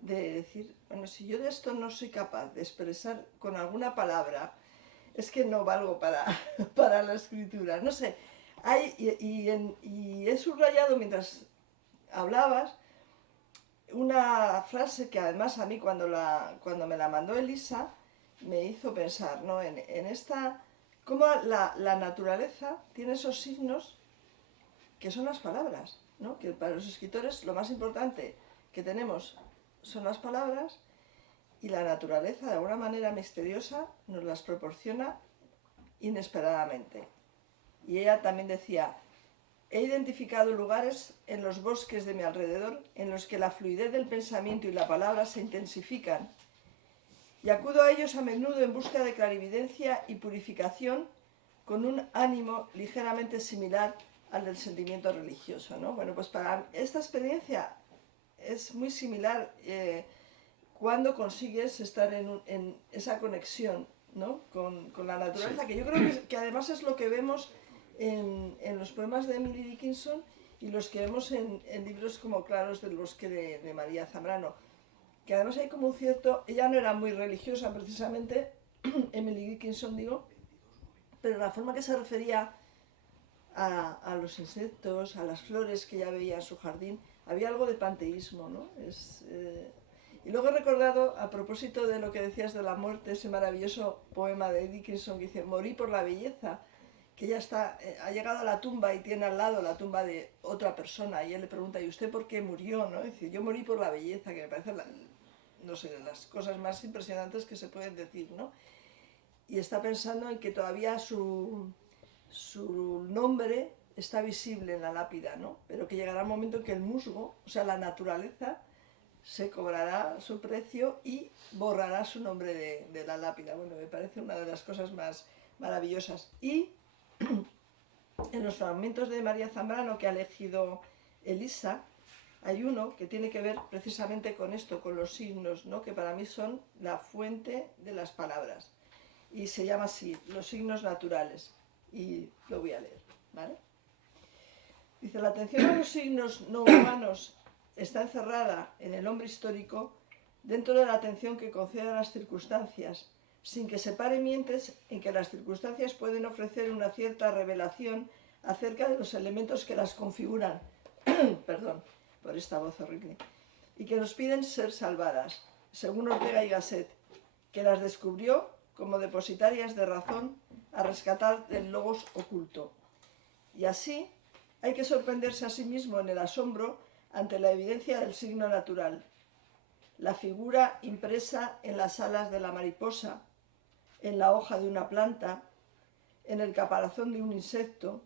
de decir, bueno, si yo de esto no soy capaz de expresar con alguna palabra, es que no valgo para, para la escritura. No sé, y he subrayado mientras hablabas una frase que además a mí cuando me la mandó Elisa me hizo pensar, ¿no? en esta, cómo la naturaleza tiene esos signos que son las palabras, ¿no? Que para los escritores lo más importante que tenemos son las palabras, y la naturaleza de alguna manera misteriosa nos las proporciona inesperadamente. Y ella también decía, he identificado lugares en los bosques de mi alrededor en los que la fluidez del pensamiento y la palabra se intensifican, y acudo a ellos a menudo en busca de clarividencia y purificación con un ánimo ligeramente similar al del sentimiento religioso, ¿no? Bueno, pues para esta experiencia es muy similar cuando consigues estar en esa conexión, ¿no? con la naturaleza, sí. Que yo creo que además es lo que vemos en los poemas de Emily Dickinson y los que vemos en libros como Claros del bosque de María Zambrano, que además hay como un cierto, ella no era muy religiosa precisamente, Emily Dickinson digo, pero la forma que se refería a los insectos, a las flores que ella veía en su jardín, había algo de panteísmo, ¿no? Y luego he recordado, a propósito de lo que decías de la muerte, ese maravilloso poema de Dickinson que dice, morí por la belleza, que ella ha llegado a la tumba y tiene al lado la tumba de otra persona, y él le pregunta, ¿y usted por qué murió? ¿No? Dice, yo morí por la belleza, que me parece, no sé, de las cosas más impresionantes que se pueden decir, ¿no? Y está pensando en que todavía su nombre está visible en la lápida, ¿no? Pero que llegará un momento en que el musgo, o sea, la naturaleza, se cobrará su precio y borrará su nombre de la lápida. Bueno, me parece una de las cosas más maravillosas. Y en los fragmentos de María Zambrano que ha elegido Elisa, hay uno que tiene que ver precisamente con esto, con los signos, ¿no? Que para mí son la fuente de las palabras. Y se llama así, los signos naturales. Y lo voy a leer, ¿vale? Dice, la atención a los signos no humanos está encerrada en el hombre histórico dentro de la atención que concede a las circunstancias, sin que se pare mientes en que las circunstancias pueden ofrecer una cierta revelación acerca de los elementos que las configuran, perdón por esta voz horrible, y que nos piden ser salvadas, según Ortega y Gasset, que las descubrió como depositarias de razón a rescatar del logos oculto. Y así hay que sorprenderse a sí mismo en el asombro ante la evidencia del signo natural, la figura impresa en las alas de la mariposa, en la hoja de una planta, en el caparazón de un insecto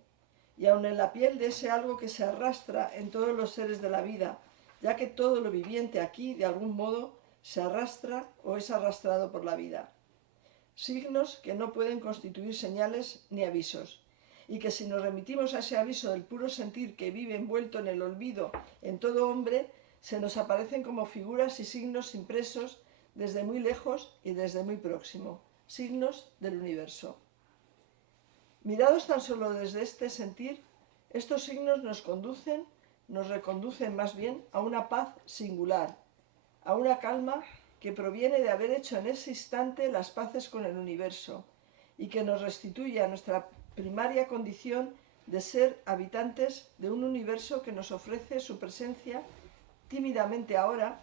y aun en la piel de ese algo que se arrastra en todos los seres de la vida, ya que todo lo viviente aquí, de algún modo, se arrastra o es arrastrado por la vida. Signos que no pueden constituir señales ni avisos, y que si nos remitimos a ese aviso del puro sentir que vive envuelto en el olvido en todo hombre, se nos aparecen como figuras y signos impresos desde muy lejos y desde muy próximo, signos del universo. Mirados tan solo desde este sentir, estos signos nos reconducen más bien a una paz singular, a una calma que proviene de haber hecho en ese instante las paces con el universo y que nos restituye a nuestra primaria condición de ser habitantes de un universo que nos ofrece su presencia tímidamente ahora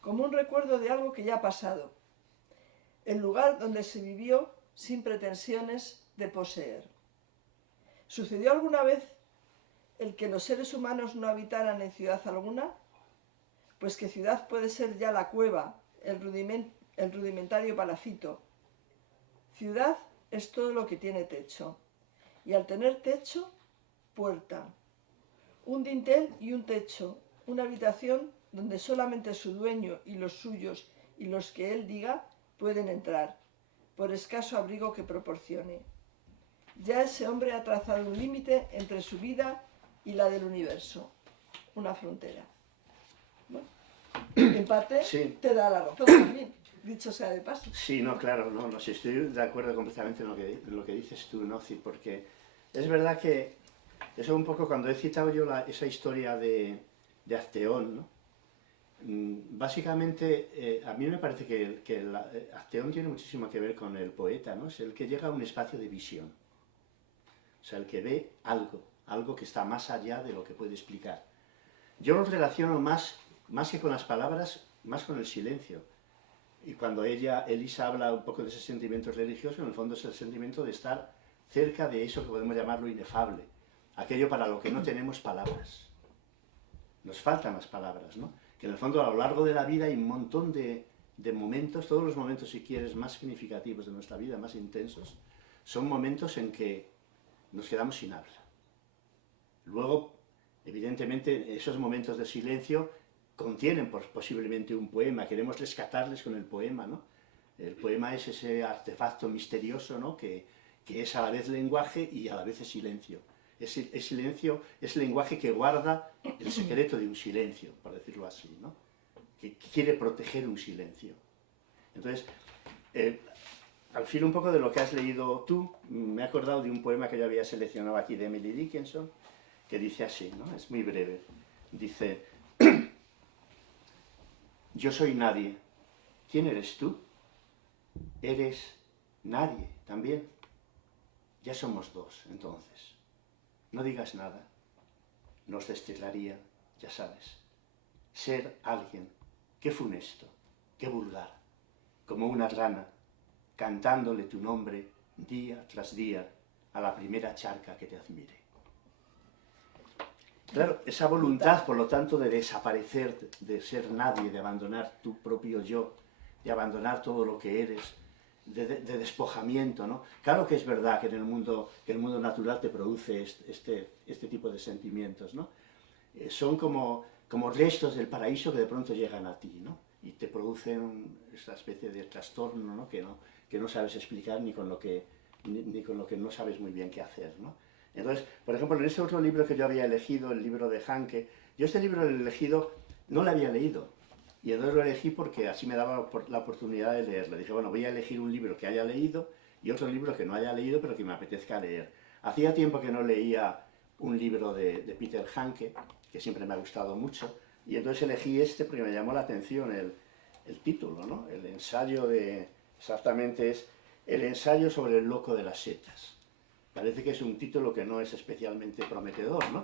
como un recuerdo de algo que ya ha pasado, el lugar donde se vivió sin pretensiones de poseer. ¿Sucedió alguna vez el que los seres humanos no habitaran en ciudad alguna? Pues que ciudad puede ser ya la cueva, el rudimentario palacito. Ciudad es todo lo que tiene techo. Y al tener techo, puerta. Un dintel y un techo, una habitación donde solamente su dueño y los suyos y los que él diga pueden entrar, por escaso abrigo que proporcione. Ya ese hombre ha trazado un límite entre su vida y la del universo, una frontera. Bueno, en parte sí, te da la razón también, dicho sea de paso. Sí, no, claro, no, sí, estoy de acuerdo completamente en lo que dices tú, Noci, porque es verdad que eso un poco cuando he citado yo esa historia de Acteón, ¿no? Básicamente, a mí me parece que Acteón tiene muchísimo que ver con el poeta, ¿no? Es el que llega a un espacio de visión. O sea, el que ve algo que está más allá de lo que puede explicar. Yo lo relaciono más que con las palabras, más con el silencio. Y cuando Elisa habla un poco de ese sentimiento religioso, en el fondo es el sentimiento de estar cerca de eso que podemos llamar lo inefable, aquello para lo que no tenemos palabras. Nos faltan las palabras, ¿no? Que en el fondo a lo largo de la vida hay un montón de momentos, todos los momentos, si quieres, más significativos de nuestra vida, más intensos, son momentos en que nos quedamos sin habla. Luego, evidentemente, esos momentos de silencio contienen posiblemente un poema, queremos rescatarles con el poema, ¿no? El poema es ese artefacto misterioso, ¿no? que es a la vez lenguaje y a la vez es silencio. Es silencio, es lenguaje que guarda el secreto de un silencio, por decirlo así, ¿no? Que quiere proteger un silencio. Entonces, al filo un poco de lo que has leído tú, me he acordado de un poema que yo había seleccionado aquí de Emily Dickinson, que dice así, ¿no? Es muy breve. Dice: yo soy nadie. ¿Quién eres tú? Eres nadie también. Ya somos dos, entonces. No digas nada. Nos destilaría, ya sabes. Ser alguien. Qué funesto, qué vulgar. Como una rana, cantándole tu nombre día tras día a la primera charca que te admire. Claro, esa voluntad, por lo tanto, de desaparecer, de ser nadie, de abandonar tu propio yo, de abandonar todo lo que eres, de despojamiento, ¿no? Claro que es verdad que en el mundo natural te produce este tipo de sentimientos, ¿no? Son como restos del paraíso que de pronto llegan a ti, ¿no? Y te producen esta especie de trastorno, ¿no? Que no sabes explicar ni con lo que no sabes muy bien qué hacer, ¿no? Entonces, por ejemplo, en ese otro libro que yo había elegido, el libro de Hanke, yo este libro lo he elegido, no lo había leído, y entonces lo elegí porque así me daba la oportunidad de leerlo. Dije, bueno, voy a elegir un libro que haya leído y otro libro que no haya leído, pero que me apetezca leer. Hacía tiempo que no leía un libro de Peter Hanke, que siempre me ha gustado mucho, y entonces elegí este porque me llamó la atención el título, ¿no? El ensayo exactamente es El ensayo sobre el loco de las setas. Parece que es un título que no es especialmente prometedor, ¿no?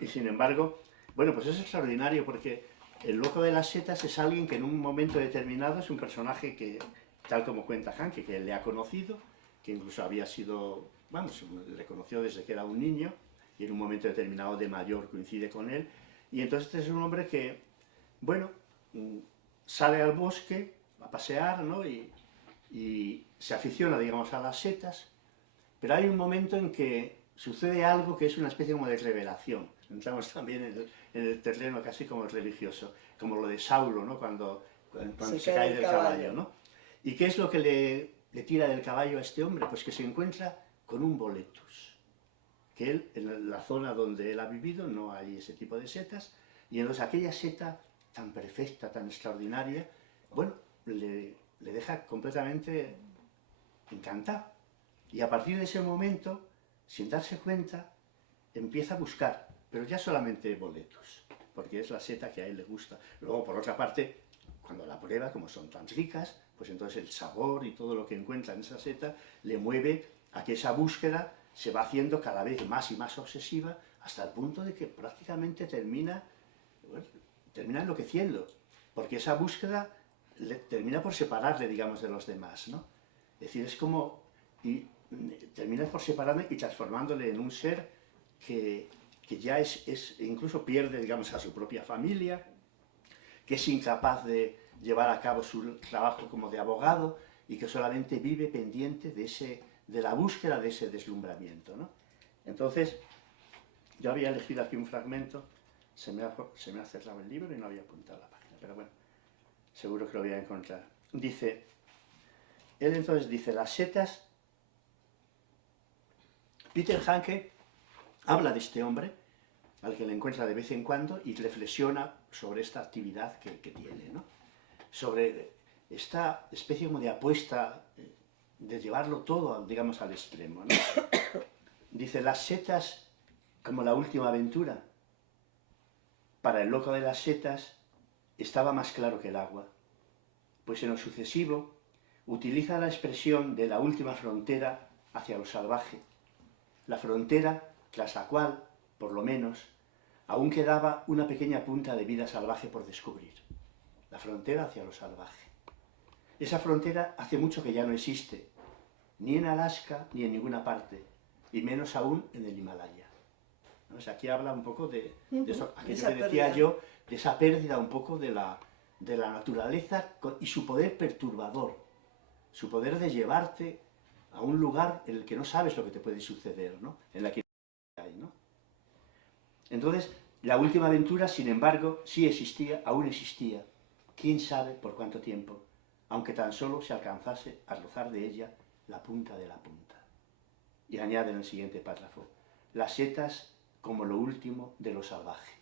Y sin embargo, bueno, pues es extraordinario porque el loco de las setas es alguien que en un momento determinado es un personaje que, tal como cuenta Hanke, que él le ha conocido, que incluso había sido, vamos, le conoció desde que era un niño, y en un momento determinado de mayor coincide con él, y entonces este es un hombre que, bueno, sale al bosque a pasear, ¿no? Y se aficiona, digamos, a las setas, pero hay un momento en que sucede algo que es una especie como de revelación. Entramos también en el terreno casi como religioso, como lo de Saulo, ¿no? Cuando se cae del caballo, ¿no? ¿Y qué es lo que le tira del caballo a este hombre? Pues que se encuentra con un boletus, que él, en la zona donde él ha vivido, no hay ese tipo de setas, y entonces aquella seta tan perfecta, tan extraordinaria, bueno, le deja completamente encantado. Y a partir de ese momento, sin darse cuenta, empieza a buscar, pero ya solamente boletus, porque es la seta que a él le gusta. Luego, por otra parte, cuando la prueba, como son tan ricas, pues entonces el sabor y todo lo que encuentra en esa seta le mueve a que esa búsqueda se va haciendo cada vez más y más obsesiva, hasta el punto de que prácticamente termina enloqueciendo, porque esa búsqueda termina por separarle, digamos, de los demás, ¿no? Es decir, es como... Y termina por separarle y transformándole en un ser que ya incluso pierde, digamos, a su propia familia, que es incapaz de llevar a cabo su trabajo como de abogado y que solamente vive pendiente de la búsqueda de ese deslumbramiento, ¿no? Entonces, yo había elegido aquí un fragmento, se me ha cerrado el libro y no había apuntado la página, pero bueno, seguro que lo voy a encontrar. Él entonces dice, las setas... Peter Hanke habla de este hombre, al que le encuentra de vez en cuando, y reflexiona sobre esta actividad que tiene, ¿no? Sobre esta especie como de apuesta de llevarlo todo, digamos, al extremo, ¿no? Dice, las setas como la última aventura. Para el loco de las setas estaba más claro que el agua, pues en lo sucesivo utiliza la expresión de la última frontera hacia lo salvaje, la frontera tras la cual, por lo menos, aún quedaba una pequeña punta de vida salvaje por descubrir, la frontera hacia lo salvaje. Esa frontera hace mucho que ya no existe, ni en Alaska ni en ninguna parte, y menos aún en el Himalaya. ¿No? O sea, aquí habla un poco de eso, aquello que decía yo, de esa pérdida un poco de la naturaleza y su poder perturbador, su poder de llevarte a un lugar en el que no sabes lo que te puede suceder, ¿no? En la que hay, ¿no? Entonces, la última aventura, sin embargo, sí existía, aún existía. ¿Quién sabe por cuánto tiempo? Aunque tan solo se alcanzase a rozar de ella la punta de la punta. Y añade en el siguiente párrafo, las setas como lo último de lo salvaje.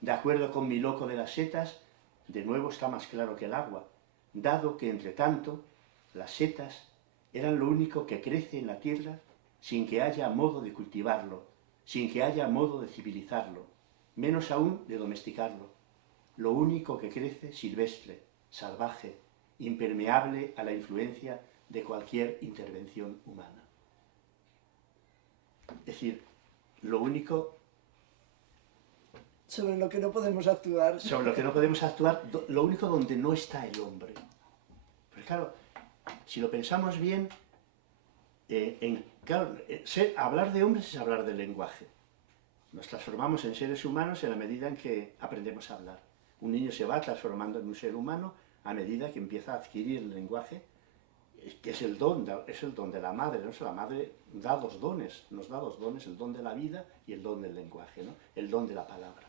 De acuerdo con mi loco de las setas, de nuevo está más claro que el agua, dado que, entre tanto, las setas eran lo único que crece en la tierra sin que haya modo de cultivarlo, sin que haya modo de civilizarlo, menos aún de domesticarlo. Lo único que crece silvestre, salvaje, impermeable a la influencia de cualquier intervención humana. Es decir, lo único sobre lo que no podemos actuar. Sobre lo que no podemos actuar, lo único donde no está el hombre. Pero claro, si lo pensamos bien, hablar de hombres es hablar del lenguaje. Nos transformamos en seres humanos en la medida en que aprendemos a hablar. Un niño se va transformando en un ser humano a medida que empieza a adquirir el lenguaje, que es el don de la madre, ¿no? La madre da dos dones, nos da dos dones, el don de la vida y el don del lenguaje, ¿no? El don de la palabra.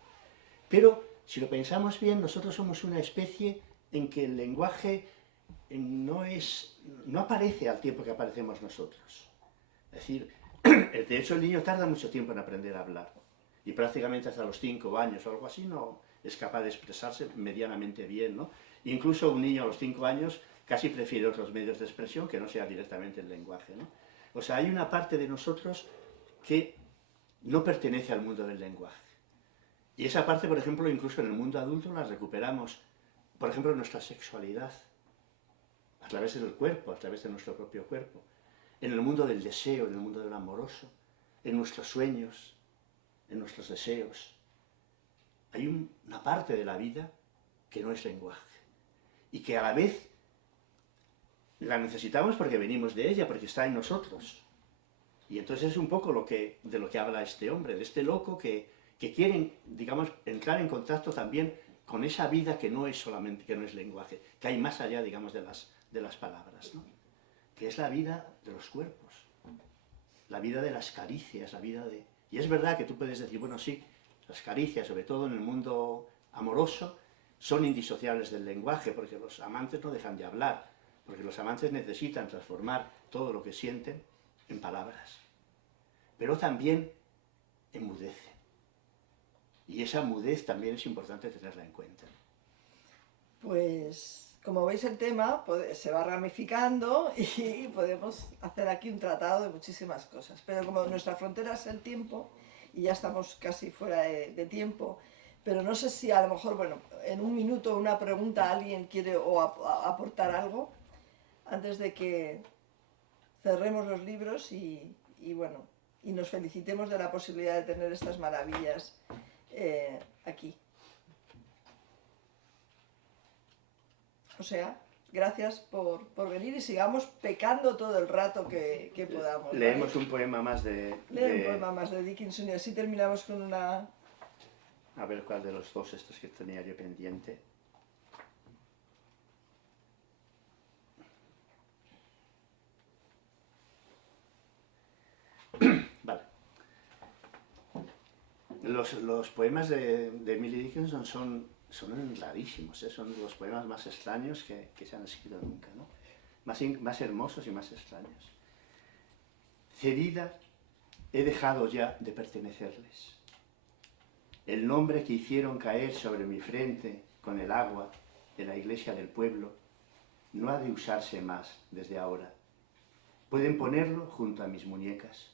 Pero, si lo pensamos bien, nosotros somos una especie en que el lenguaje no aparece al tiempo que aparecemos nosotros. Es decir, de hecho el niño tarda mucho tiempo en aprender a hablar, y prácticamente hasta los 5 años o algo así no es capaz de expresarse medianamente bien, ¿no? Incluso un niño a los 5 años casi prefiere otros medios de expresión que no sea directamente el lenguaje, ¿no? O sea, hay una parte de nosotros que no pertenece al mundo del lenguaje. Y esa parte, por ejemplo, incluso en el mundo adulto la recuperamos, por ejemplo, en nuestra sexualidad, a través del cuerpo, a través de nuestro propio cuerpo, en el mundo del deseo, en el mundo del amoroso, en nuestros sueños, en nuestros deseos. Hay una parte de la vida que no es lenguaje y que a la vez la necesitamos porque venimos de ella, porque está en nosotros. Y entonces es un poco de lo que habla este hombre, de este loco que quieren, digamos, entrar en contacto también con esa vida que no es solamente, que no es lenguaje, que hay más allá, digamos, de las palabras, ¿no? Que es la vida de los cuerpos, la vida de las caricias, la vida de... Y es verdad que tú puedes decir, bueno, sí, las caricias, sobre todo en el mundo amoroso, son indisociables del lenguaje, porque los amantes no dejan de hablar, porque los amantes necesitan transformar todo lo que sienten en palabras, pero también enmudecen. Y esa mudez también es importante tenerla en cuenta. Pues, como veis, el tema se va ramificando y podemos hacer aquí un tratado de muchísimas cosas. Pero como nuestra frontera es el tiempo, y ya estamos casi fuera de tiempo, pero no sé si a lo mejor, bueno, en un minuto una pregunta alguien quiere aportar algo, antes de que cerremos los libros y bueno, y nos felicitemos de la posibilidad de tener estas maravillas aquí. O sea, gracias por venir y sigamos pecando todo el rato que podamos. Leemos, ¿vale? un poema más de Un poema más de Dickinson y así terminamos con una... A ver cuál de los dos estos que tenía yo pendiente. Vale. Los poemas de Emily Dickinson son rarísimos, ¿eh? Son los poemas más extraños que se han escrito nunca, ¿no? Más hermosos y más extraños. Cedida, he dejado ya de pertenecerles. El nombre que hicieron caer sobre mi frente con el agua de la iglesia del pueblo no ha de usarse más desde ahora. Pueden ponerlo junto a mis muñecas,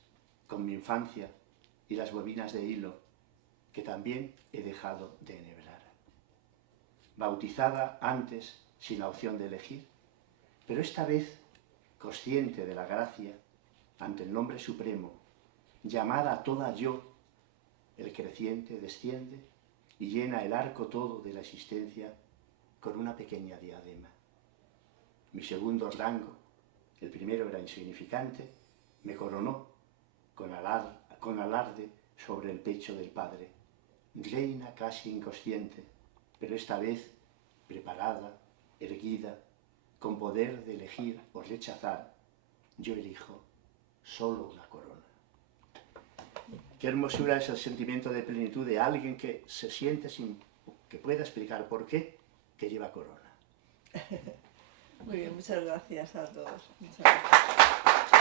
con mi infancia y las bobinas de hilo que también he dejado de enhebrar. Bautizada antes sin la opción de elegir, pero esta vez consciente de la gracia ante el nombre supremo, llamada a toda yo, el creciente desciende y llena el arco todo de la existencia con una pequeña diadema. Mi segundo rango, el primero era insignificante, me coronó con alarde sobre el pecho del Padre. Reina casi inconsciente, pero esta vez preparada, erguida, con poder de elegir o rechazar, yo elijo solo una corona. Qué hermosura es el sentimiento de plenitud de alguien que se siente sin que pueda explicar por qué, que lleva corona. Muy bien, muchas gracias a todos. Muchas gracias.